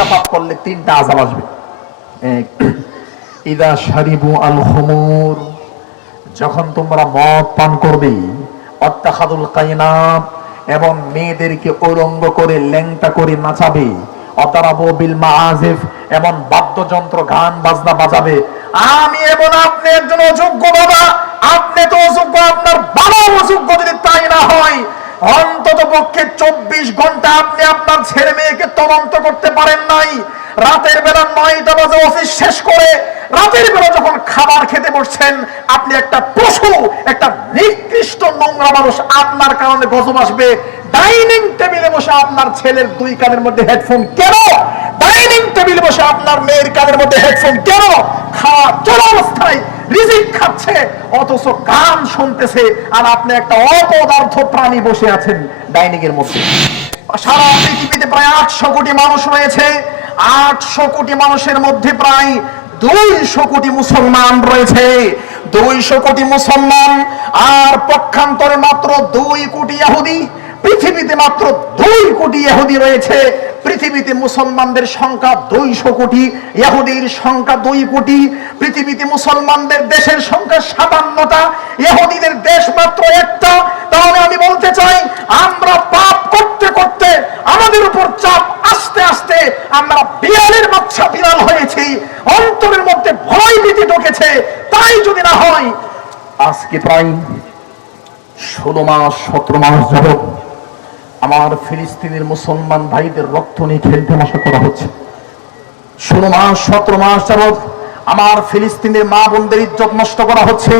তিনটা পাপ করলে তিনটা আজাব আসবে। ইদা শারিবু আল হুমুর, যখন তোমরা মদ পান করবে অত্যাখাদুল কাইনাব এবং মেয়েদেরকে ঔরঙ্গ করে ল্যাংটা করে নাচাবে, অতারাবো বিল মাআজিফ এমন বাদ্যযন্ত্র, গান, বাজনা বাজাবে, আমি এবং আপনি একজন অযোগ্য বাবা, আপনি তো অযোগ্য, আপনার বাবা অযোগ্য যদি তাই না হয় অন্তত পক্ষে চব্বিশ ঘণ্টা আপনি আপনার ছেলে মেয়েকে তদন্ত করতে পারেন নাই। রাতের বেলা নয়টা বাজে অফিস শেষ করে রাতের বেলা যখন খাবার খেতে বসছেন, আপনি একটা পশু, একটা নিকৃষ্ট নোংরা মানুষ আপনার কারণে গজব আসবে। ডাইনিং টেবিলে বসে আপনার ছেলের দুই কানের মধ্যে হেডফোন কেন? ডাইনিং টেবিলে বসে আপনার মেয়ের কানের মধ্যে হেডফোন কেন? অবস্থায় রিজিক খাচ্ছে, অথচ গান শুনতেছে আর আপনি একটা অপদার্থ প্রাণী বসে আছেন ডাইনিং এর মধ্যে। সারা পৃথিবীতে প্রায় আটশো কোটি মানুষ রয়েছে। আটশো কোটি মানুষের মধ্যে প্রায় দুইশো কোটি মুসলমান রয়েছে। দুইশো কোটি মুসলমান, আর পক্ষান্তরে মাত্র দুই কোটি ইহুদি পৃথিবীতে মাত্র দুই কোটি ইহুদি রয়েছে। পৃথিবীতে মুসলমানদের সংখ্যা দুইশো কোটি, ইহুদির সংখ্যা দুই কোটি। পৃথিবীতে মুসলমানদের দেশের সংখ্যা সাতান্নটা, ইহুদিদের দেশ মাত্র একটা। তাহলে আমি বলতে চাই, আমরা পাপ করতে করতে আমাদের উপর চাপ আস্তে আস্তে আমরা বিড়ালের বাচ্চা বিড়াল হয়েছি। অন্তরের মধ্যে ভয় ভীতি ঢুকেছে। তাই যদি না হয়, আজকে প্রায় ষোলো মাস, সতেরো মাস যাবত আমার ফিলিস্তিনের মুসলমান ভাইদের রক্ত নিয়ে খেলতে মশা করা হচ্ছে। ষোলো মাস, সতেরো মাস যাবৎ আমার ফিলিস্তিনের মা বোনদের ইজ্জত নষ্ট করা হচ্ছে।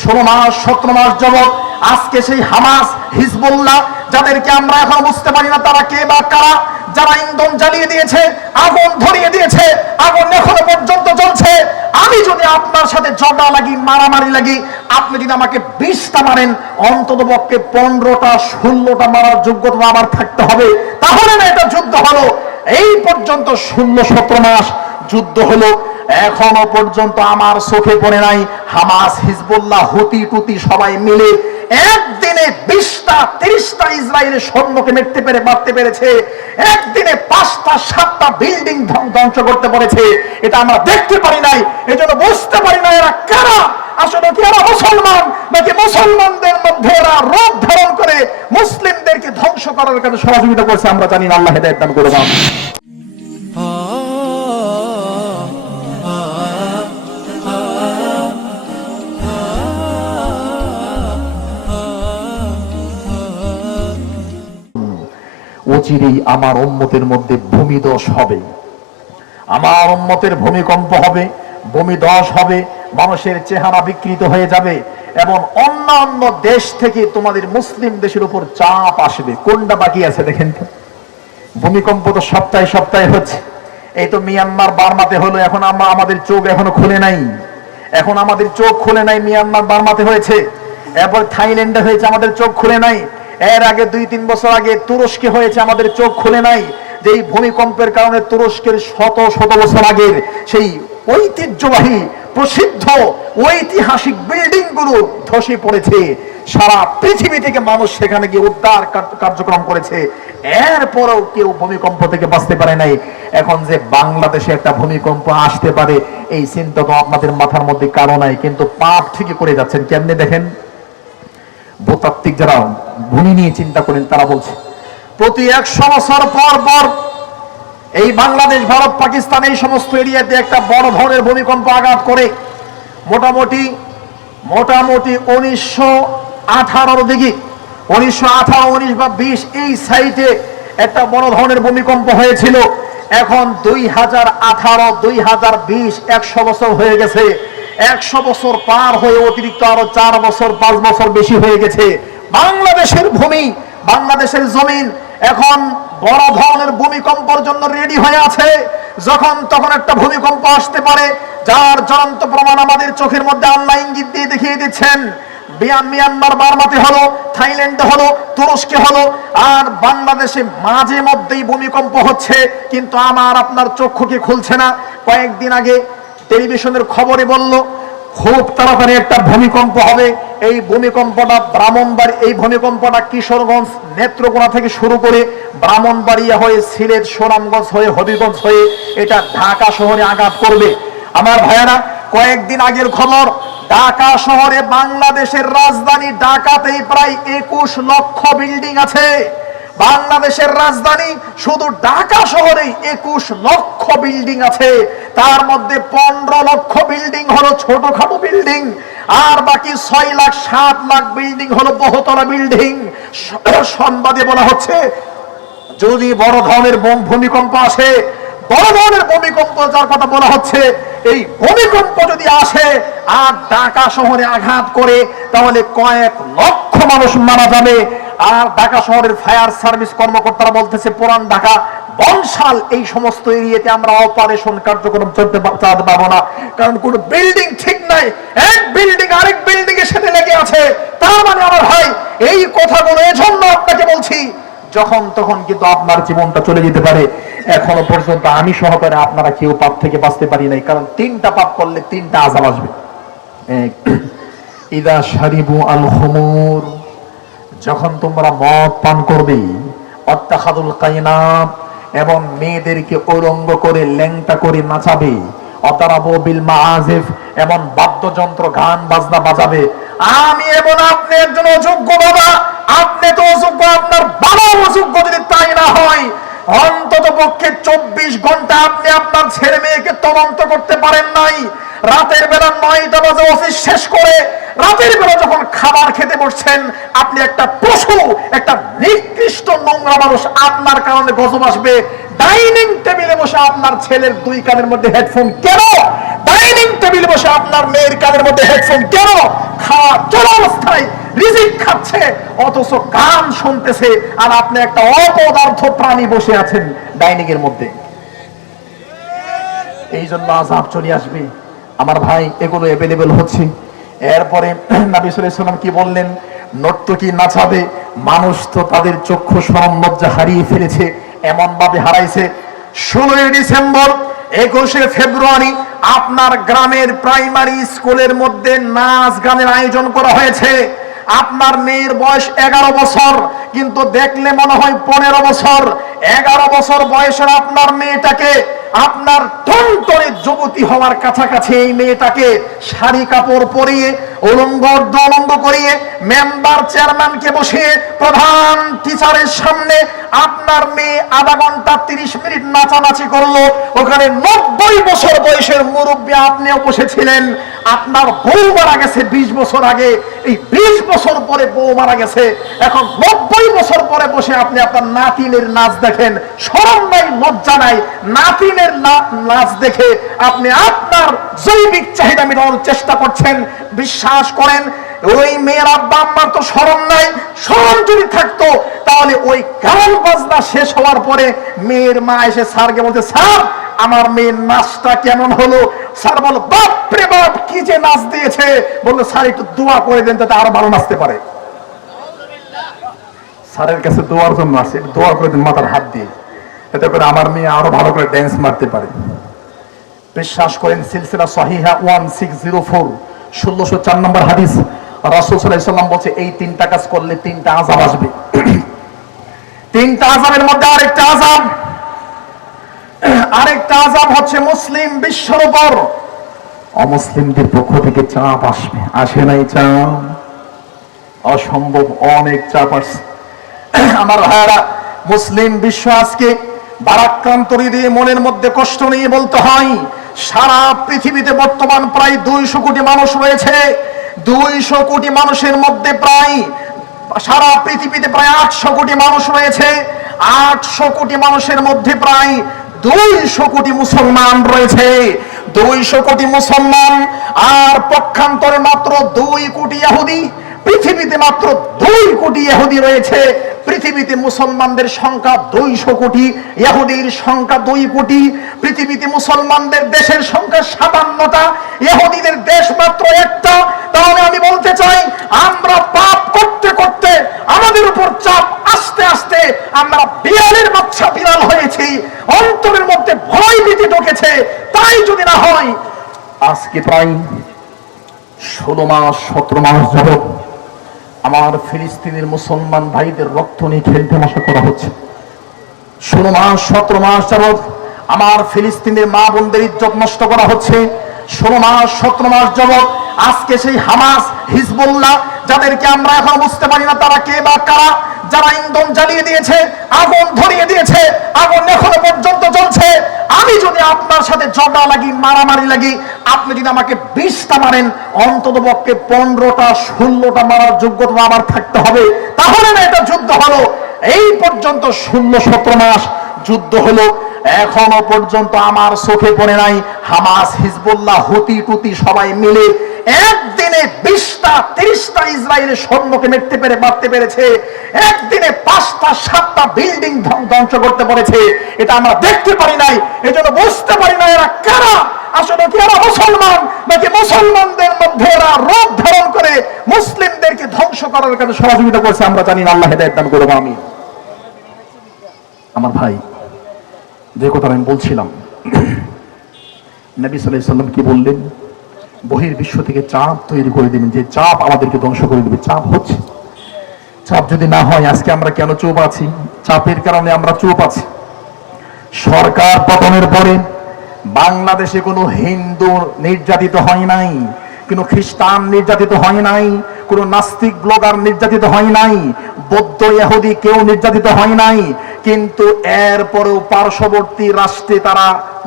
ষোলো মাস, সতেরো মাস যাবৎ আজকে সেই হামাস, হিজবুল্লাহ যাদেরকে আমরা এখন বুঝতে পারি না, তারা কে বা কারা? যারা ইন্ধন জ্বালিয়ে দিয়েছে, আগুন ধরিয়ে দিয়েছে, আগুন এখনও পর্যন্ত চলছে আমি যদি আপনার সাথে ঝগড়া লাগি, মারামারি লাগি, আপনি যদি আমাকে বিশটা মারেন অন্তত পক্ষে পনেরোটা, ষোলোটা মারার যোগ্যতা আমার থাকতে হবে। তাহলে না এটা যুদ্ধ হলো। এই পর্যন্ত ষোলো, সতেরো মাস যুদ্ধ হলো। এখনও পর্যন্ত আমার চোখে পড়ে নাই হামাস, হিজবুল্লাহ হুতি টুতি সবাই মিলে একদিনে বিশটা, তিরিশটা ইসরায়েলের সৈন্যকে মেরতে পেরে মারতে পেরেছে। একদিনে পাঁচটা, সাতটা বিল্ডিং ধ্বংস করতে পেরেছে এটা আমরা দেখতে পারি নাই, এজন্য বুঝতে পারি না এরা কারা। আসলে কি এরা মুসলমান, নাকি মুসলমানদের মধ্যে এরা রূপ ধারণ করে মুসলিমদেরকে ধ্বংস করার কাছে সহযোগিতা করছে আমরা জানি না, আল্লাহ হেদায়ত দান করে অচিরেই আমার উম্মতের মধ্যে ভূমিদশ হবে। আমার উম্মতের ভূমিকম্প হবে, ভূমিদশ হবে, মানুষের চেহারা বিকৃত হয়ে যাবে এবং অন্যান্য দেশ থেকে তোমাদের মুসলিম দেশের উপর চাপ আসবে। কোনটা বাকি আছে দেখেন তো? ভূমিকম্প তো সপ্তাহে সপ্তাহে হচ্ছে। এই তো মিয়ানমার বার্মাতে হলো, এখন আমরা আমাদের চোখ এখনও খুলে নাই। এখন আমাদের চোখ খুলে নাই, মিয়ানমার বার্মাতে হয়েছে। এরপর থাইল্যান্ডে হয়েছে, আমাদের চোখ খুলে নাই। এর আগে দুই, তিন বছর আগে তুরস্কে হয়েছে, আমাদের চোখ খুলে নাই যে এই ভূমিকম্পের কারণে তুরস্কের শত শত বছর আগের সেই ঐতিহ্যবাহী, প্রসিদ্ধ, ঐতিহাসিক বিল্ডিংগুলো ধসে পড়েছে। সারা পৃথিবী থেকে মানুষ সেখানে গিয়ে উদ্ধার কার্যক্রম করেছে। এরপরেও কেউ ভূমিকম্প থেকে বাঁচতে পারে নাই। এখন যে বাংলাদেশে একটা ভূমিকম্প আসতে পারে, এই চিন্তা তো আপনাদের মাথার মধ্যে কারও নাই, কিন্তু পাপ ঠিকই করে যাচ্ছেন। কেমনে দেখেন? ভূতাত্ত্বিক যারা ভূমি নিয়ে চিন্তা করেন, তারা বলছে, প্রতি একশো বছর পর পর এই বাংলাদেশ, ভারত, পাকিস্তান এই সমস্ত এরিয়াতে একটা বড় ধরনের ভূমিকম্প আঘাত করে। মোটামুটি মোটামুটি উনিশশো আঠারোর দিকে, উনিশশো আঠারো, উনিশ বা বিশ এই সাইটে একটা বড় ধরনের ভূমিকম্প হয়েছিল। এখন দুই হাজার আঠারো, দুই হাজার বিশ একশো বছর হয়ে গেছে। একশো বছর পার হয়ে অতিরিক্ত আরও চার বছর, পাঁচ বছর বেশি হয়ে গেছে। বাংলাদেশের ভূমি, বাংলাদেশের জমিন এখন বড় ধরনের ভূমিকম্পের জন্য রেডি হয়ে আছে। যখন তখন একটা ভূমিকম্প আসতে পারে, যার জ্বলন্ত প্রমাণ আমাদের চোখের মধ্যে আল্লাহ ইঙ্গিত দিয়ে দেখিয়ে দিচ্ছেন। মিয়ানমার বার্মাতে হলো, থাইল্যান্ডে হলো, তুরস্কে হলো, আর বাংলাদেশে মাঝে মধ্যেই ভূমিকম্প হচ্ছে, কিন্তু আমার আপনার চক্ষুকে খুলছে না। কয়েকদিন আগে টেলিভিশনের খবরে বলল খুব তাড়াতাড়ি একটা ভূমিকম্প হবে। এই ভূমিকম্পটা ব্রাহ্মণবাড়ি, এই ভূমিকম্পটা কিশোরগঞ্জ নেত্রকোনা থেকে শুরু করে ব্রাহ্মণবাড়িয়া হয়ে সিলেট, সুনামগঞ্জ হয়ে হবিগঞ্জ হয়ে এটা ঢাকা শহরে আঘাত করবে। আমার ভাইয়ারা, কয়েকদিন আগের খবর, ঢাকা শহরে বাংলাদেশের রাজধানী ঢাকাতেই প্রায় একুশ লক্ষ বিল্ডিং আছে। বাংলাদেশের রাজধানী শুধু ঢাকা শহরেই একুশ লক্ষ বিল্ডিং আছে। তার মধ্যে পনেরো লক্ষ বিল্ডিং হলো ছোটখাটো বিল্ডিং, আর বাকি ছয় লাখ, সাত লাখ বিল্ডিং হলো বহুতলা বিল্ডিং। সংবাদে বলা হচ্ছে, যদি বড় ধরনের ভূমিকম্প আসে, বড় ধরনের ভূমিকম্প, যার কথা বলা হচ্ছে, এই ভূমিকম্প যদি আসে, আর ঢাকা শহরে আঘাত করে, তাহলে কয়েক লক্ষ মানুষ মারা যাবে। আর ঢাকা শহরের ফায়ার সার্ভিস কর্মকর্তারা বলতেছে, পুরান ঢাকা বংশাল এই সমস্ত এরিয়াতে আমরা অপারেশন কার্যক্রম চলতে পা- চালাতে পারব না। কারণ কোন বিল্ডিং ঠিক নাই। এক বিল্ডিং আরেক বিল্ডিং এর সাথে লেগে আছে। তার মানে আমার ভাই, এই কথাগুলো এজন্য আপনাকে বলছি, যখন তখন কিন্তু আপনার জীবনটা চলে যেতে পারে। এখনও পর্যন্ত আমি সহকারে আপনারা কেউ পাপ থেকে বাঁচতে পারি নাই। কারণ তিনটা পাপ করলে তিনটা আজাব আসবে। ইদা শারিবু আল হুমুর। যখন তোমরা মদ পান করবে অত্যাখাদুল কাইনাব এবং মেয়েদেরকে ঔরঙ্গ করে ল্যাংটা করে নাচাবে, অতারাবো বিল মাআজিফ এমন বাদ্যযন্ত্র গান বাজনা বাজাবে, আমি এবং আপনি একজন অযোগ্য বাবা, আপনি তো অযোগ্য, আপনার বাবা অযোগ্য যদি তাই না হয় অন্তত পক্ষে চব্বিশ ঘণ্টা আপনি আপনার ছেলে মেয়েকে তদন্ত করতে পারেন নাই। রাতের বেলা নয়টা বাজে অফিস শেষ করে রাতের বেলা যখন খাবার খেতে বসছেন, আপনি একটা পশু, একটা নিকৃষ্ট নোংরা মানুষ আপনার কারণে গজব আসবে। ডাইনিং টেবিলে বসে আপনার ছেলের দুই কানের মধ্যে হেডফোন কেন? ডাইনিং টেবিলে বসে আপনার মেয়ের কানের মধ্যে হেডফোন কেন? খাওয়া চলা অবস্থায় রিজিক খাচ্ছে, অথচ গান শুনতেছে আর আপনি একটা অপদার্থ প্রাণী বসে আছেন ডাইনিং এর মধ্যে। এই জন্য আজাব চলে আসবে। আমার ভাই, এগুলো অ্যাভেলেবেল হচ্ছে। এরপরে নাবি সাল্লাম কি বললেন? নর্তকী নাচাবে মানুষ তো তাদের চক্ষু সরম লজ্জা হারিয়ে ফেলেছে এমন ভাবে হারাইছে। ষোলোই ডিসেম্বর, একুশে ফেব্রুয়ারি, আপনার গ্রামের প্রাইমারি স্কুলের মধ্যে নাচ গানের আয়োজন করা হয়েছে। আপনার মেয়ের বয়স এগারো বছর, কিন্তু দেখলে মনে হয় পনেরো বছর। এগারো বছর বয়সের আপনার মেয়েটাকে, আপনার টনটনে যুবতী হওয়ার কাছাকাছি এই মেয়েটাকে শাড়ি কাপড় পরিয়ে অলঙ্গ অলঙ্গ করিয়ে মেম্বার চেয়ারম্যানকে বসিয়ে প্রধান টিচারের সামনে আপনার মেয়ে আধা ঘণ্টা তিরিশ মিনিট নাচানাচি করল। ওখানে নব্বই বছর বয়সের মুরব্বী আপনিও বসেছিলেন। আপনার বউ মারা গেছে বিশ বছর আগে। এই বিশ বছর পরে বউ মারা গেছে। এখন নব্বই বছর পরে বসে আপনি আপনার নাতিনের নাচ দেখেন। সরম নাই লজ্জা নাই। নাতিনের নাচ দেখে আপনি আপনার জৈবিক চাহিদা মেটানোর চেষ্টা করছেন। বিশ্বাস করেন, ওই মেয়ের আব্বা আম্মার তো সরম নাই। সরম যদি থাকতো, তাহলে ওই গান বাজনা শেষ হওয়ার পরে মেয়ের মা এসে স্যারকে বলতে স্যার আমার মেয়ের নাচটা কেমন হলো? স্যার বলো বাপ রে বাপ, কি যে নাচ দিয়েছে? বলল, স্যার, একটু দোয়া করে দেন তাতে আরও ভালো নাচতে পারে। স্যারের কাছে দোয়ার জন্য আসে, দোয়া করে দেন মাথার হাত দিয়ে এতে করে আমার মেয়ে আরও ভালো করে ড্যান্স মারতে পারে। বিশ্বাস করেন, সিলসিলা সহিহা ওয়ান সিক্স জিরো ফোর ষোলোশো চার নম্বর হাদিস, রাসুল সাল্লাম বলছে, এই তিনটা কাজ করলে তিনটা আজাব আসবে। তিনটা আজাবের মধ্যে আরেকটা আজাব আরেকটা আজাব হচ্ছে মুসলিম বিশ্বর উপর। অমুসলিমদের পক্ষ থেকে চাপ আসবে। আসে নাই চাপ? অসম্ভব, অনেক চাপ আসছে। আমার ভাইয়ারা, মুসলিম বিশ্ব আজকে ভারাক্রান্ত হৃদয়ে মনের মধ্যে কষ্ট নিয়ে বলতে হয়, সারা পৃথিবীতে বর্তমান প্রায় দুইশো কোটি মানুষ রয়েছে। দুইশো কোটি মানুষের মধ্যে প্রায়, সারা পৃথিবীতে প্রায় আটশো কোটি মানুষ রয়েছে। আটশো কোটি মানুষের মধ্যে প্রায় দুইশো কোটি মুসলমান রয়েছে। দুইশো কোটি মুসলমান, আর পক্ষান্তরে মাত্র দুই কোটি ইহুদি, পৃথিবীতে মাত্র দুই কোটি ইহুদি রয়েছে। পৃথিবীতে মুসলমানদের সংখ্যা দুইশো কোটি, ইহুদির সংখ্যা দুই কোটি। পৃথিবীতে মুসলমানদের দেশের সংখ্যা সাতান্নটা, ইহুদিদের দেশ মাত্র একটা। তাহলে আমি বলতে চাই, আমরা পাপ করতে করতে আমাদের উপর চাপ আস্তে আস্তে আমরা বিড়ালের বাচ্চা বিড়াল হয়েছি। অন্তরের মধ্যে ভয় ভীতি ঢুকেছে। তাই যদি না হয়, আজকে প্রায় ষোলো মাস, সতেরো মাস যাবৎ আমার ফিলিস্তিনের মুসলমান ভাইদের রক্ত নিয়ে খেলতে মশা করা হচ্ছে। ষোলো মাস, সতেরো মাস যাবৎ আমার ফিলিস্তিনের মা বোনদের ইজ্জত নষ্ট করা হচ্ছে। ষোলো মাস, সতেরো মাস যাবৎ আজকে সেই হামাস, হিজবুল্লাহ যাদেরকে আমরা এখন বুঝতে পারি না, তারা কে বা কারা? যারা ইন্ধন জ্বালিয়ে দিয়েছে, আগুন ধরিয়ে দিয়েছে, আগুন এখনও পর্যন্ত চলছে আমি যদি আপনার সাথে ঝগড়া লাগি, মারামারি লাগি, আপনি যদি আমাকে বিশটা মারেন অন্তত পক্ষে পনেরোটা, ষোলোটা মারার যোগ্যতা আমার থাকতে হবে। তাহলে না এটা যুদ্ধ হলো। এই পর্যন্ত ষোলো, সতেরো মাস যুদ্ধ হলো। এখনও পর্যন্ত আমার চোখে পড়ে নাই হামাস, হিজবুল্লাহ হুতি টুতি সবাই মিলে একদিনে বিশটা, তিরিশটা ইসরায়েলের সৈন্যকে মেরতে পেরে, মারতে পেরেছে। একদিনে পাঁচটা, সাতটা বিল্ডিং ধ্বংস করতে পেরেছে এটা আমরা দেখতে পারি নাই, এজন্য বুঝতে পারি না এরা কারা? আসলে কি এরা মুসলমান? নাকি মুসলমানদের মধ্যে এরা রূপ ধারণ করে মুসলিমদেরকে ধ্বংস করার কাছে সহযোগিতা করছে? আমরা জানি না, আল্লাহ করব আমি আমার ভাই, যে কথা আমি বলছিলাম, নবী সাল্লাম কি বললেন? বহির বিশ্ব থেকে চাপ তৈরি করে দিবেন, যে চাপ আমাদেরকে ধ্বংস করে দিবে। চাপ হচ্ছে। চাপ যদি না হয়, আজকে আমরা কেন চুপ আছি? চাপের কারণে আমরা চুপ আছি। সরকার পতনের পরে বাংলাদেশে কোনো হিন্দু নির্যাতিত হয় নাই, কোনো খ্রিস্টান নির্যাতিত হয় নাই, কোনো নাস্তিক ব্লগার নির্যাতিত হয় নাই, বৌদ্ধ ইহুদি কেউ নির্যাতিত হয় নাই, কিন্তু এরপরেও পার্শ্ববর্তী রাষ্ট্রে তারা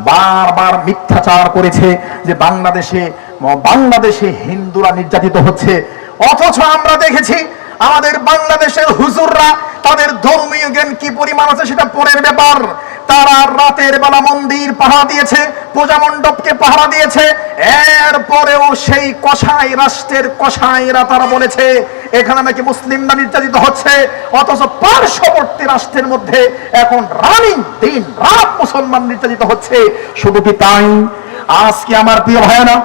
বারবার মিথ্যাচার করেছে যে বাংলাদেশে বাংলাদেশে হিন্দুরা নির্যাতিত হচ্ছে। অথচ আমরা দেখেছি আমাদের বাংলাদেশের হুজুররা তাদের ধর্মীয় জ্ঞান কি পরিমাণ আছে সেটা পরের ব্যাপার। তারা রাতের বেলা মন্দির পাহারা দিয়েছে, পূজা মণ্ডপকে পাহারা দিয়েছে। এরপরেও সেই কষাই রাষ্ট্রের কষাইরা তারা বলেছে, এখানে নাকি মুসলিমরা নির্যাতিত হচ্ছে। অথচ পার্শ্ববর্তী রাষ্ট্রের মধ্যে এখন রানিং, দিন, রাত মুসলমান নির্যাতিত হচ্ছে। শুধু কি তাই? আজকে আমার প্রিয় ভাইয়েরা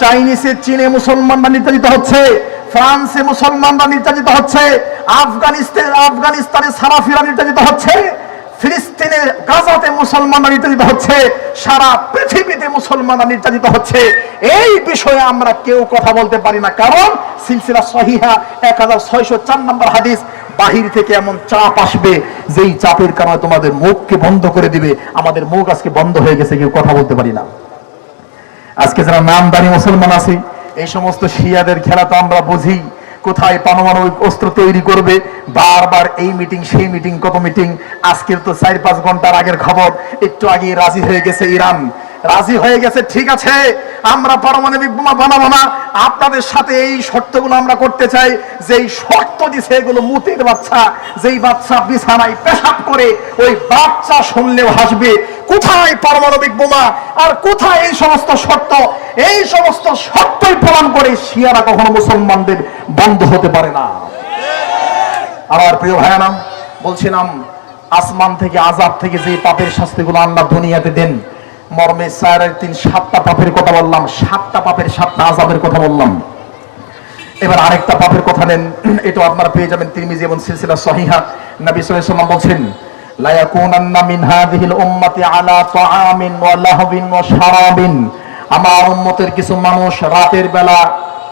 চাইনিজের চীনে মুসলমানরা নির্যাতিত হচ্ছে, ফ্রান্সে মুসলমানরা নির্যাতিত হচ্ছে আফগানিস্তান আফগানিস্তানে সারাফিরা নির্যাতিত হচ্ছে ফিলিস্তিনের গাজাতে মুসলমানরা নির্যাতিত হচ্ছে, সারা পৃথিবীতে মুসলমানরা নির্যাতিত হচ্ছে। এই বিষয়ে আমরা কেউ কথা বলতে পারি না। কারণ সিলসিলা সহিহা এক হাজার ছয়শো চার নম্বর হাদিস বাহির থেকে এমন চাপ আসবে, যেই চাপের কারণে তোমাদের মুখকে বন্ধ করে দিবে। আমাদের মুখ আজকে বন্ধ হয়ে গেছে, কেউ কথা বলতে পারি না। আজকে যারা নামদারি মুসলমান আছি, এই সমস্ত শিয়াদের খেলা তো আমরা বুঝি, কোথায় পারমাণবিক অস্ত্র তৈরি করবে, বারবার এই মিটিং সেই মিটিং কত মিটিং আজকের তো চার পাঁচ ঘণ্টার আগের খবর, একটু আগে রাজি হয়ে গেছে ইরান। রাজি হয়ে গেছে, ঠিক আছে। আমরা পারমাণবিক বোমা বানাবো না। আপনাদের সাথে এই শর্তগুলো আমরা করতে চাই। যেই শর্ত দিছে এগুলো মুতের বাচ্চা, যেই বাচ্চা বিছানায় পেশাব করে, ওই বাচ্চা শুনলেও হাসবে, কোথায় পারমাণবিক বোমা? আর কোথায় এই সমস্ত শর্ত? এই সমস্ত শর্তই প্রমাণ করে শিয়ারা কখনো মুসলমানদের বন্ধ হতে পারে না। আমার প্রিয় ভাইয়ানা বলছিলাম, আসমান থেকে, আজাব থেকে যে পাপের শাস্তিগুলো আল্লাহ দুনিয়াতে দেন মর্মে সাড়ে তিন সাতটা পাপের কথা বললাম, সাতটা পাপের সাতটা আজাবের কথা বললাম। এবার আরেকটা পাপের কথা নেন এটা আপনারা পেয়ে যাবেন তিরমিজি এবং সিলসিলা সহিহা। নবী ওয়াসাল্লাম বলছেন লা ইয়াকুনান্না মিন উম্মতি আলা তাআমিন ওয়া লাহবিন ওয়া শারাবিন। আমার উম্মতের কিছু মানুষ রাতের বেলা,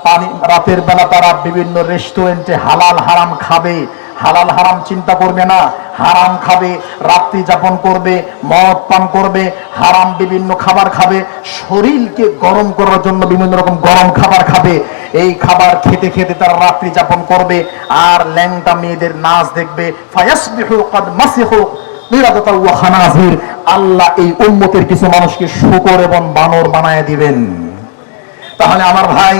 পানি, রাতের বেলা তারা বিভিন্ন রেস্টুরেন্টে হালাল হারাম খাবে হালাল হারাম চিন্তা করবে না। হারাম খাবে, রাত্রি যাপন করবে, মদ পান করবে, হারাম বিভিন্ন খাবার খাবে, শরীরকে গরম করার জন্য বিভিন্ন রকম গরম খাবার খাবে। এই খাবার খেতে খেতে তারা রাত্রি যাপন করবে, আর ল্যাংটা মেয়েদের নাচ দেখবে। আল্লাহ এই উম্মতের কিছু মানুষকে শুকর এবং বানর বানায় দিবেন। তাহলে আমার ভাই,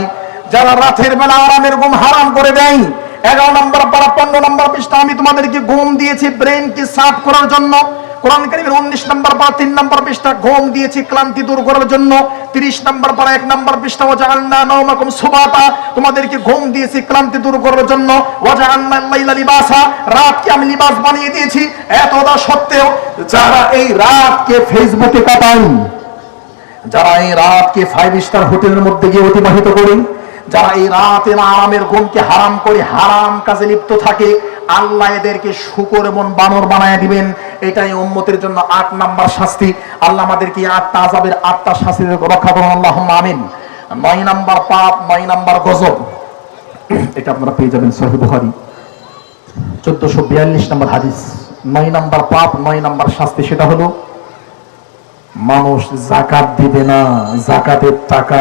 যারা রাতের বেলা আরামের ঘুম হারাম করে দেয় এগারো নম্বর পারা, পনেরো নম্বর পৃষ্ঠা, আমি তোমাদেরকে ঘুম দিয়েছি ব্রেনকে সাফ করার জন্য। কোরআন উনিশ নম্বর পারা, তিন নম্বর পৃষ্ঠা, ঘুম দিয়েছি ক্লান্তি দূর করার জন্য। তিরিশ নম্বর পারা, এক নম্বর পৃষ্ঠা সুবাতা। তোমাদেরকে ঘুম দিয়েছি ক্লান্তি দূর করার জন্য। লাইলা লিবাসা। রাতকে আমি লিবাস বানিয়ে দিয়েছি। এতটা সত্ত্বেও যারা এই রাতকে ফেসবুকে কাটান যারা এই রাতকে ফাইভ স্টার হোটেলের মধ্যে গিয়ে অতিবাহিত করি যারা এই রাতের আরামের ঘুমকে হারাম করে হারাম কাজে লিপ্ত থাকে, আল্লাহ এদেরকে শুকর এবং বানর বানায় দিবেন। এটাই উম্মতের জন্য আট নাম্বার শাস্তি। আল্লাহ আমাদেরকে আটটা আজাবের আটটা শাস্তি রক্ষা করুন আল্লাহ আমিন। নয় নাম্বার পাপ, নয় নাম্বার গজব। এটা আপনারা পেয়ে যাবেন সহি বুহারি চোদ্দশো বিয়াল্লিশ নম্বর হাদিস। নয় নাম্বার পাপ, নয় নাম্বার শাস্তি সেটা হলো, মানুষ জাকাত দিবে না, জাকাতের টাকা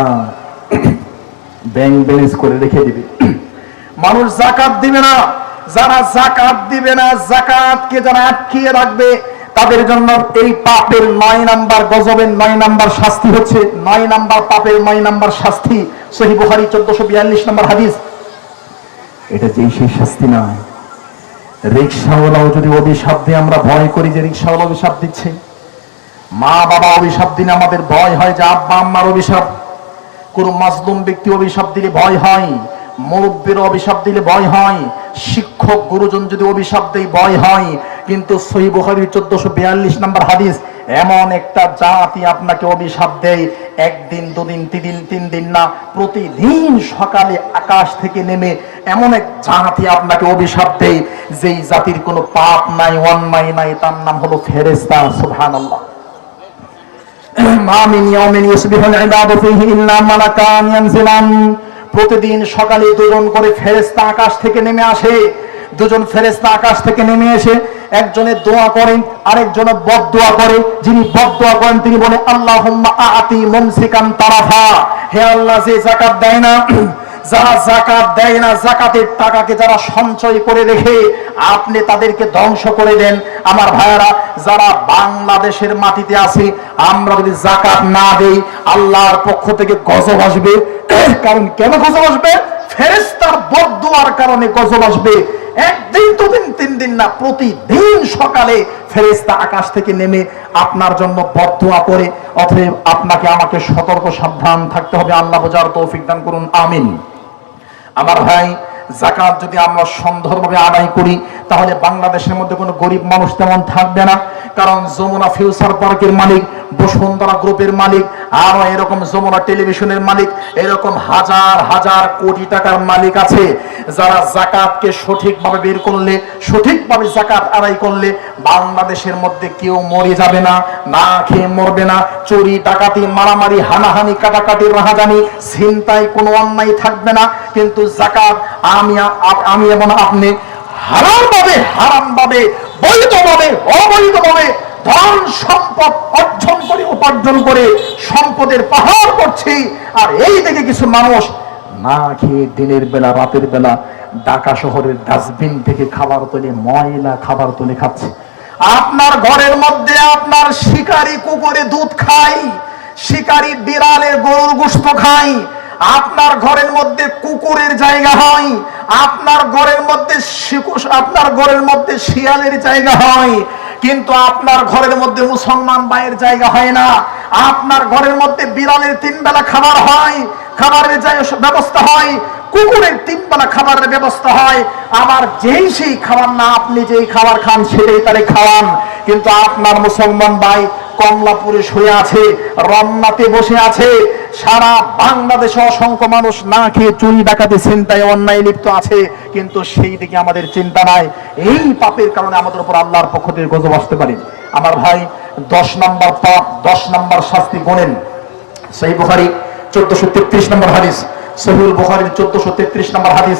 ব্যাংক ব্যালেন্স করে রেখে দিবে। মানুষ জাকাত দিবে না। যারা জাকাত দিবে না, জাকাতকে যারা আটকিয়ে রাখবে, তাদের জন্য এই পাপের নয় নাম্বার গজবের নয় নাম্বার শাস্তি হচ্ছে। নয় নাম্বার পাপের নয় নাম্বার শাস্তি সহি বুখারি চোদ্দশো বিয়াল্লিশ নম্বর হাদিস। এটা যেই সেই শাস্তি নয়। রিক্সাওয়ালাও যদি অভিশাপ দিয়ে, আমরা ভয় করি যে রিক্সাওয়ালা অভিশাপ দিচ্ছে। মা বাবা অভিশাপ দিলে আমাদের ভয় হয় যে আব্বা আম্মার অভিশাপ। কোন মাজলুম ব্যক্তি অভিশাপ দিলে ভয় হয়, মুরব্বীর অভিশাপ দিলে ভয় হয়, শিক্ষক, গুরুজন যদি অভিশাপ দেয় ভয় হয়, কিন্তু সহি বুখারীর চোদ্দশো বিয়াল্লিশ নম্বর হাদিস, এমন একটা জাতি আপনাকে অভিশাপ দেয়, একদিন, দুদিন তিন তিন দিন না, প্রতিদিন সকালে আকাশ থেকে নেমে এমন এক জাতি আপনাকে অভিশাপ দেয়, যেই জাতির কোনো পাপ নাই, অন্যায় নাই, তার নাম হলো ফেরেস্তা সুবহানাল্লাহ। মা মিন ইয়াউমিন ইউসবিহুল ইবাদু ফীহি ইল্লা মালাকান ইয়ানজিলান প্রতিদিন সকালে দুজন করে ফেরেশতা আকাশ থেকে নেমে আসে। দুজন ফেরেশতা আকাশ থেকে নেমে এসে একজনের দোয়া করেন, আরেকজনের বদদোয়া করে। যিনি বদদোয়া করেন, তিনি বলে আল্লাহুম্মা আতি মুমসিকান তারাফা। হে আল্লাহ, যে যাকাত দেয় না যারা জাকাত দেয় না জাকাতের টাকাকে যারা সঞ্চয় করে রেখে আপনি তাদেরকে ধ্বংস করে দেন। আমার ভাইয়ারা, যারা বাংলাদেশের মাটিতে আছে, আমরা যদি জাকাত না দেই, আল্লাহর পক্ষ থেকে গজব আসবে। কারণ কেন গজব আসবে? ফেরেস্তার বদুয়ার কারণে গজব আসবে। একদিন দুদিন তিন দিন না, প্রতিদিন সকালে ফেরেস্তা আকাশ থেকে নেমে আপনার জন্য বদুয়া করে। অতএব আপনাকে আমাকে সতর্ক সাবধান থাকতে হবে। আল্লাহ বোঝার তৌফিক দান করুন। আমিন। আমার ভাই, জাকাত যদি আমরা সুন্দরভাবে আদায় করি, তাহলে বাংলাদেশের মধ্যে কোনো গরিব মানুষ তেমন থাকবে না। কারণ যমুনা ফিউচার পার্কের মালিক, বসুন্ধরা গ্রুপের মালিক, আরও এরকম যমুনা টেলিভিশনের মালিক, এরকম হাজার হাজার কোটি টাকার মালিক আছে। যারা জাকাতকে সঠিকভাবে বের করলে, সঠিকভাবে জাকাত আদায় করলে, বাংলাদেশের মধ্যে কেউ মরে যাবে না না খেয়ে মরবে না। চুরি, ডাকাতি, মারামারি, হানাহানি কাটাকাটি রাহাজানি, ছিনতাই কোনো অন্যায় থাকবে না। কিন্তু জাকাত আমি আমি এবং আপনি হারাম ভাবে হারাম ভাবে বৈধভাবে, অবৈধভাবে ধন সম্পদ অর্জন করে, উপার্জন করে সম্পদের পাহাড় করছি। আর এই দিকে কিছু মানুষ না খেয়ে দিনের বেলা, রাতের বেলা ঢাকা শহরের ডাস্টবিন থেকে খাবার তুলে, ময়লা খাবার তুলে খাচ্ছে। আপনার ঘরের মধ্যে আপনার শিকারি কুকুরে দুধ খাই শিকারি বিড়ালের গরুর গোস্ত খাই আপনার ঘরের মধ্যে কুকুরের জায়গা হয়, আপনার ঘরের মধ্যে আপনার ঘরের মধ্যে শিয়ালের জায়গা হয় কিন্তু আপনার ঘরের মধ্যে মুসলমান ভাইয়ের জায়গা হয় না। আপনার ঘরের মধ্যে বিড়ালের তিন বেলা খাবার হয়, খাবারের ব্যবস্থা হয়, কুকুরের তিন বেলা খাবারের ব্যবস্থা হয়। আবার যেই সেই খাবার না, আপনি যেই খাবার খান, সেটাই তারে খাওয়ান। কিন্তু আপনার মুসলমান ভাই কমলাপুরে শুয়ে আছে, রমনাতে বসে আছে সারা বাংলাদেশে অসংখ্য মানুষ না খেয়ে চুরি ডাকাতি চিন্তায় অন্যায় লিপ্ত আছে, কিন্তু সেই দিকে আমাদের চিন্তা নাই। এই পাপের কারণে আমাদের উপর আল্লাহর পক্ষ থেকে গজব আসতে পারে। আমার ভাই, দশ নম্বর পাপ, দশ নম্বর শাস্তি গোনেন। সেই বুখারি চোদ্দশো তেত্রিশ নম্বর হাদিস সহিউল বুহারির চোদ্দশো তেত্রিশ নম্বর হাদিস।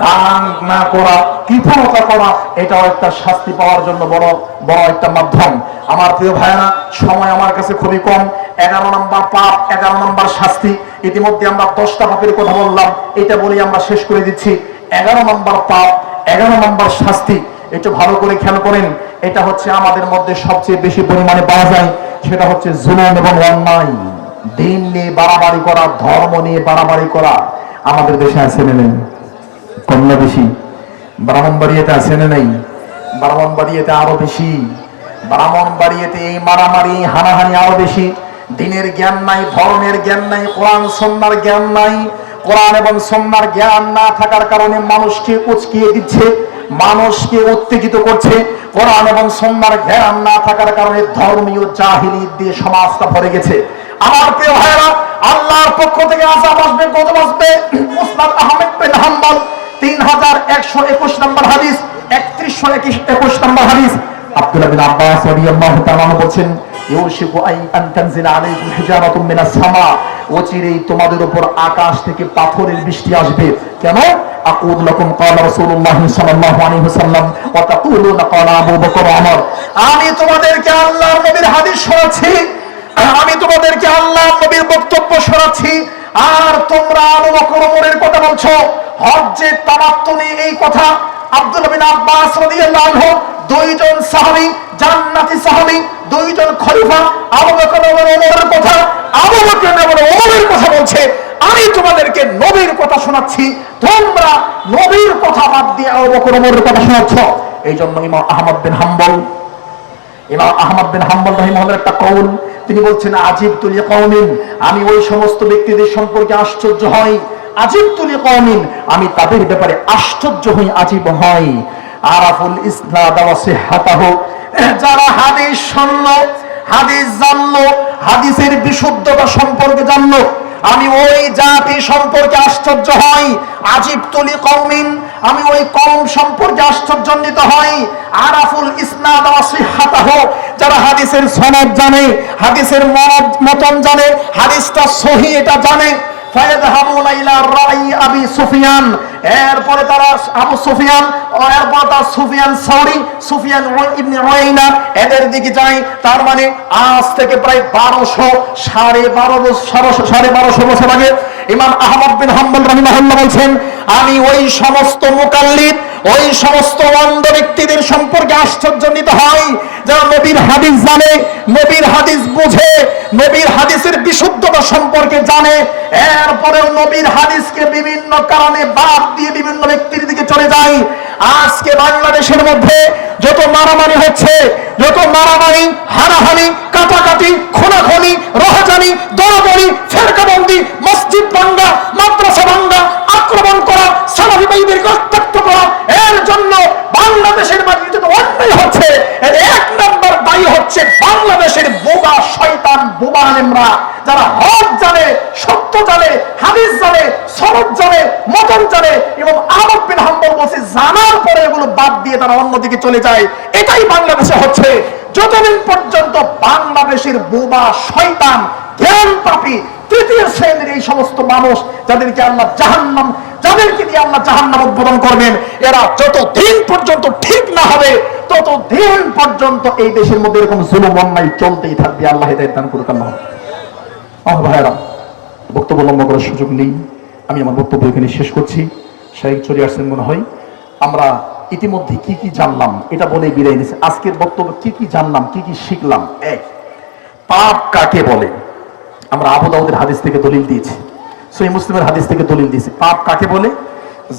এগারো শাস্তি। আমরা এটা শেষ করে দিচ্ছি। এগারো নম্বর পাপ, এগারো নম্বর শাস্তি, একটু ভালো করে খেয়াল করেন। এটা হচ্ছে আমাদের মধ্যে সবচেয়ে বেশি পরিমাণে পাওয়া যায়, সেটা হচ্ছে জুলুম এবং অন্যায়। দিন নিয়ে বাড়াবাড়ি করা, ধর্ম নিয়ে বাড়াবাড়ি করা, আমাদের দেশে আছে কম না বেশি ব্রাহ্মণবাড়িয়াতে আছে না নাই? ব্রাহ্মণবাড়িয়াতে আরও বেশি। ব্রাহ্মণবাড়িয়াতে এই মারামারি, হানাহানি আরও বেশি। দিনের জ্ঞান নাই, ধর্মের জ্ঞান নাই, কোরআন সন্ন্যার জ্ঞান নাই। কোরআন এবং সন্ন্যার জ্ঞান না থাকার কারণে মানুষকে উচকিয়ে দিচ্ছে, মানুষকে উত্তেজিত করছে। কোরআন এবং সন্ন্যার জ্ঞান না থাকার কারণে ধর্মীয় জাহিলি দিয়ে সমাজটা ভরে গেছে। আমার প্রিয় ভাইরা আল্লাহর পক্ষ থেকে আজাব আসবে গজব আসবে মুসনাদ আহমেদ বিন হাম্বল তিন হাজার একশো একুশ নম্বর নম্বর তোমাদের উপর আকাশ থেকে পাথরের বৃষ্টি আসবে। কেন? আমি তোমাদেরকে আল্লাহর নবীর হাদিস শোনাচ্ছি, আমি তোমাদেরকে আল্লাহ নবীর বক্তব্য শোনাচ্ছি, আর তোমরা আবু বকর ওমরের কথা বলছো। হজ্জে তামাত্তুনি এই কথা আব্দুল বিন আব্বাস রাদিয়াল্লাহু দুইজন সাহাবী, জান্নাতি সাহাবী, দুইজন খলিফা, আবু বকর ওমর ওমরের কথা, আবু বকর ওমর ওমরের কথা বলছে। আমি তোমাদেরকে নবীর কথা শোনাচ্ছি। তোমরা নবীর কথা বাদ দিয়ে আবু বকর ওমরের কথা শোনাচ্ছ। এই জন্য ইমাম আহমদ বিন হাম্বল, ইমাম আহমদ বিন হাম্বল রহিমহল্লার একটা কৌল। তিনি বলছেন আজিব তুলি কওমিন আমি ওই সমস্ত ব্যক্তিদের সম্পর্কে আশ্চর্য হই। আমি তাদের ব্যাপারে আশ্চর্য হই, আজীব হই। আরাফুল সিহহাতাহু যারা হাদিস শুনলো, হাদিস জানলো, হাদিসের বিশুদ্ধতা সম্পর্কে জানলো, আমি ওই জাতি সম্পর্কে আশ্চর্য হই, আজিব তুলি কৌমিন আমি ওই কম সম্পর্কে আশ্চর্যান্বিত হই। আরাফুল ইসনাদ সিহহাতাহ যারা হাদিসের সনদ জানে, হাদিসের মতন জানে, হাদিসটা সহি এটা জানে ফায়াদহাবুনা ইলা রাই আবি সুফিয়ান এরপরে তারা আবু সুফিয়ান, এরপর তার সুফিয়ান সাউরি, সুফিয়ান ইবনে উয়াইনা, এদের দিকে যায়। তার মানে আজ থেকে প্রায় বারোশো, সাড়ে বারো বছর সাড়ে বারোশো বছর আগে ইমাম আহমদ বিন হাম্বল রহিমাহুল্লাহ বলছেন, আমি ওই সমস্ত মুকাল্লিদ, ওই সমস্ত অন্ধ ব্যক্তিদের সম্পর্কে আশ্চর্যান্বিত হয় যারা নবীর হাদিস জানে, নবীর হাদিস বুঝে, নবীর হাদিসের বিশুদ্ধতা সম্পর্কে জানে। এরপরেও নবীর হাদিসকে বিভিন্ন কারণে বাদ দিয়ে বিভিন্ন ব্যক্তির দিকে চলে যাই। আজকে বাংলাদেশের মধ্যে যত মারামারি হচ্ছে, যত মারামারি, হানাহানি কাটাকাটি, খুনাখনি, রহাজানি দরাদরি ফেরকাবন্দি, মসজিদ ভাঙ্গা, মাদ্রাসা ভাঙ্গা, আক্রমণ করা, সালাফি ভাইদেরকে রক্তাক্ত করা, এর জন্য বাংলাদেশের মাটিতে তো অন্যায় হচ্ছে। এর এক নম্বর দায়ী হচ্ছে বাংলাদেশের বোবা শয়তান, বোবা আলেমরা, যারা হক জানে, সত্য জানে, হাদিস জানে, সনদ জানে মতন জানে, এবং আহমদ বিন হাম্বল বলছে, জানার পরে এগুলো বাদ দিয়ে তারা অন্যদিকে চলে যায়। এটাই বাংলাদেশে হচ্ছে। যতদিন পর্যন্ত বাংলাদেশের বোবা শয়তান জ্ঞান পাপি, তৃতীয় শ্রেণির এই সমস্ত মানুষ যাদেরকে আল্লাহ জাহান্নাম, যাদেরকে দিয়ে আল্লাহ জাহান্নাম উদ্বোধন করবেন, এরা যত দিন পর্যন্ত ঠিক না হবে তত দিন পর্যন্ত এই দেশের মধ্যে এরকম জুলুম, অন্যায় চলতেই থাকবে, আল্লাহ দান করুক, আল্লাহ। আমার ভাইয়েরা, বক্তব্য লম্বা করার সুযোগ নেই। আমি আমার বক্তব্য এখানে শেষ করছি। শাহেক চলে আসছেন মনে হয়। আমরা ইতিমধ্যে কি কি জানলাম, এটা বলে বিদায় নিচ্ছি আজকের বক্তব্য, কি কি জানলাম, কি কি শিখলাম? এক পাপ কাকে বলে? আমরা আবু দাউদের হাদিস থেকে দলিল দিয়েছি সই মুসলিমের হাদিস থেকে দলিল দিয়েছি। পাপ কাকে বলে?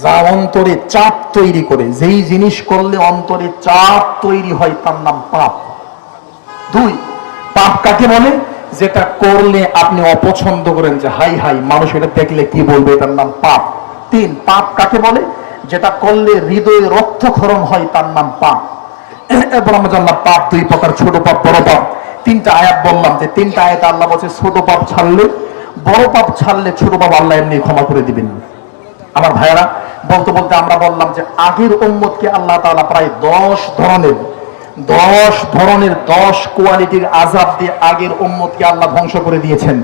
যা অন্তরে চাপ তৈরি করে, যেই জিনিস করলে অন্তরে চাপ তৈরি হয়, তার নাম পাপ। দুই, পাপ কাকে বলে? যেটা করলে আপনি অপছন্দ করেন যে হাই হাই, মানুষ এটা দেখলে কি বলবে, এটার নাম পাপ। তিন, পাপ কাকে বলে? যেটা করলে হৃদয়ে রক্তক্ষরণ হয়, তার নাম পাপ। পাপ দুই প্রকার, ছোট পাপ, বড় পাপ। তিনটা আয়াত বললাম যে তিনটা আয়াত আল্লাহ বলছে, ছোট পাপ ছাড়লে, বড় পাপ ছাড়লে ছোট পাপ আল্লাহ এমনি ক্ষমা করে দিবেন। আমার ভাইয়েরা, বলতে বলতে আমরা বললাম যে আগের উম্মতকে আল্লাহ তালা প্রায় দশ ধরনের দশ ধরনের, দশ কোয়ালিটির আজাব দিয়ে আগের উম্মতকে আল্লাহ ধ্বংস করে দিয়েছেন।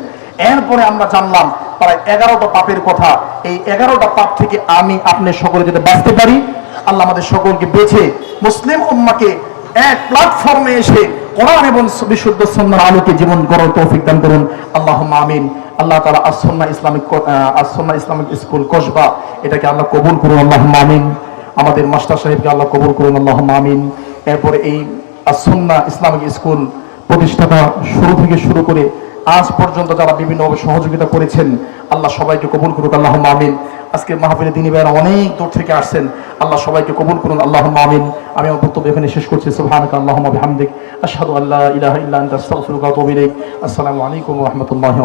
এরপরে আমরা জানলাম প্রায় এগারোটা পাপের কথা। এই এগারোটা পাপ থেকে আমি আপনি সকলে যদি বাঁচতে পারি। আল্লাহ আমাদের সকলকে বেছে মুসলিম উম্মাকে এক প্ল্যাটফর্মে এসে কোরআন এবং বিশুদ্ধ সন্ন্যার আলোকে জীবন গড়ার তৌফিক দান করুন। আল্লাহ আমিন। আল্লাহ তালা আসন্না ইসলামিক আসন্না ইসলামিক স্কুল কসবা, এটাকে আল্লাহ কবুল করুন। আল্লাহ আমিন। আমাদের মাস্টার সাহেবকে আল্লাহ কবুল করুন। আল্লাহ আমিন। এরপরে এই আসন্না ইসলামিক স্কুল প্রতিষ্ঠাতা শুরু থেকে শুরু করে আজ পর্যন্ত যারা বিভিন্নভাবে সহযোগিতা করেছেন, আল্লাহ সবাইকে কবুল করুক আল্লাহ মামিন আজকে মাহফিলে দিনী ভাইয়েরা অনেক দূর থেকে আসছেন, আল্লাহ সবাইকে কবুল করুন আল্লাহ মামিন আমি আমার বক্তব্য এখানে শেষ করছি, সুবহানাকা আল্লাহুম্মা হামদিক আসাদু আল্লাহ ইলাহ ইল্লা আসসালামু আলাইকুম রাহমাতুল্লাহি